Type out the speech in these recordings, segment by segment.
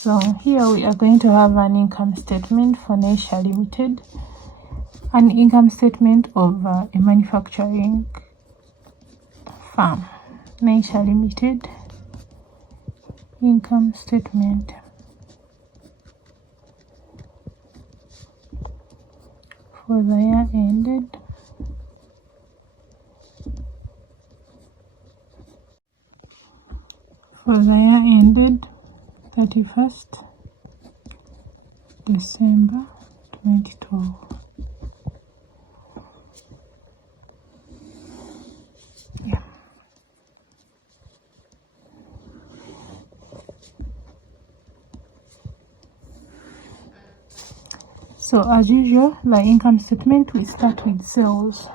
So here we are going to have an income statement for Nature Limited, an income statement of a manufacturing farm. Nature Limited income statement for the year ended for the year ended 31st December 2012. Yeah. So as usual, the income statement, we start with sales.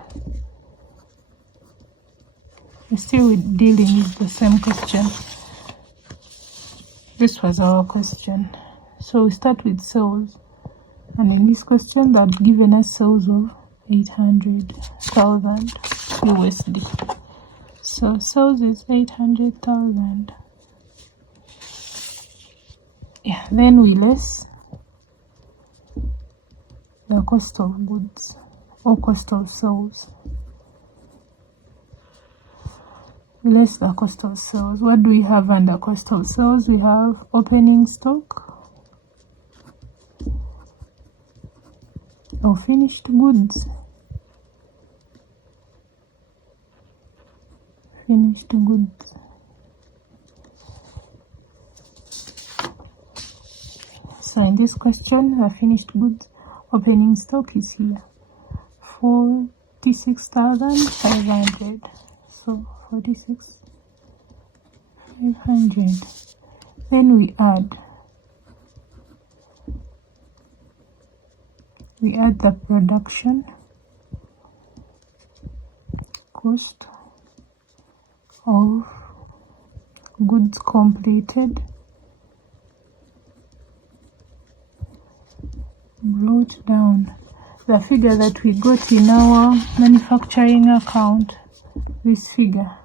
We're still dealing with the same question. This was our question. So we start with sales. And in this question, they've given us sales of 800,000 USD. So sales is 800,000. Yeah, then we less the cost of goods or cost of sales. Less the cost of sales. What do we have under cost of sales? We have opening stock or finished goods. Finished goods. So in this question, the finished goods opening stock is here, 46,500. So 46,500. Then we add the production cost of goods completed brought down. The figure that we got in our manufacturing account, this figure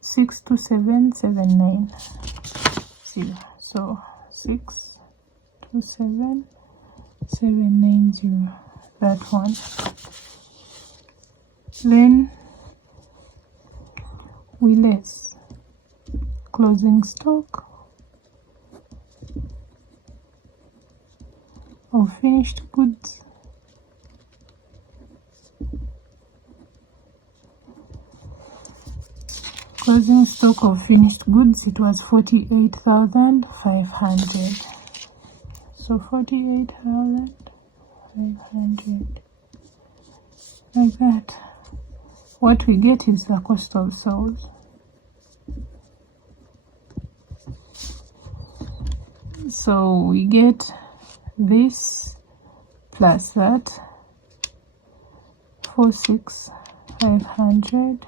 627,790. So 627,790, that one. Then we less closing stock of finished goods closing stock of finished goods, it was 48,500. So 48,500, like that. What we get is the cost of sales. So we get this plus that, 46,500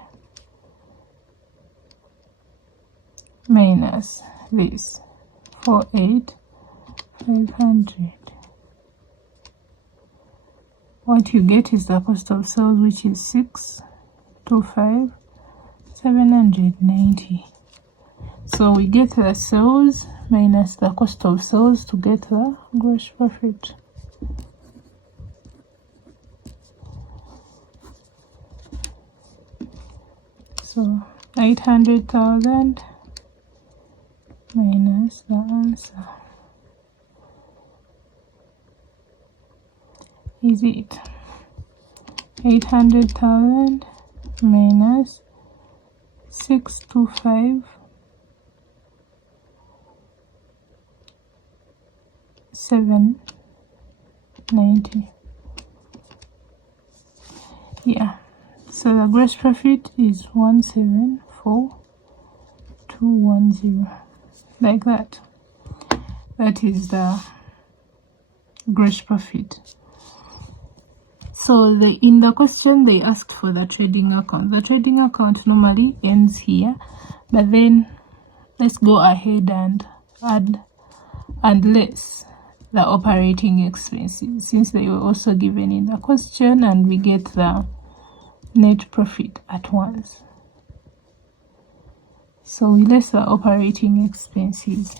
minus this, 48,500. What you get is the cost of sales, which is 625,790. So we get the sales minus the cost of sales to get the gross profit. So 800,000 minus the answer is it 800,000 minus 625,790. Yeah, so the gross profit is 174,210, like that. That is the gross profit. So in the question they asked for the trading account. The trading account normally ends here, but then let's go ahead and add and less the operating expenses, since they were also given in the question, and we get the net profit at once. So we list the operating expenses.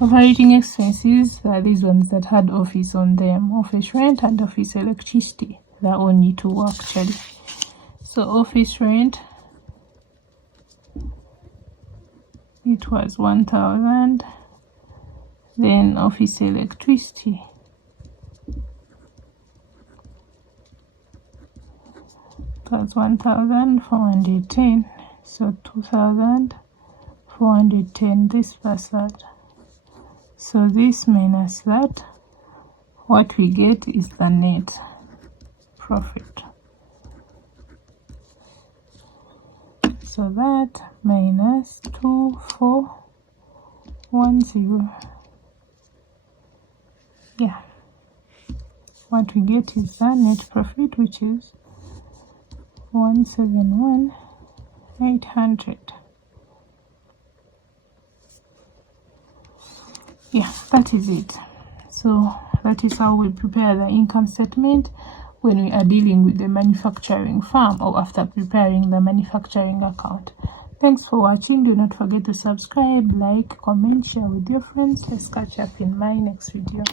Operating expenses are these ones that had office on them, office rent and office electricity. They're only two actually. So office rent, it was 1,000. Then office electricity, it was 1,410. So 2,410, this plus that. So this minus that, what we get is the net profit. So that minus 2,410. Yeah, what we get is the net profit, which is 171,800. Yeah, that is it. So that is how we prepare the income statement when we are dealing with the manufacturing firm or after preparing the manufacturing account. Thanks for watching. Do not forget to subscribe, like, comment, share with your friends. Let's catch up in my next video.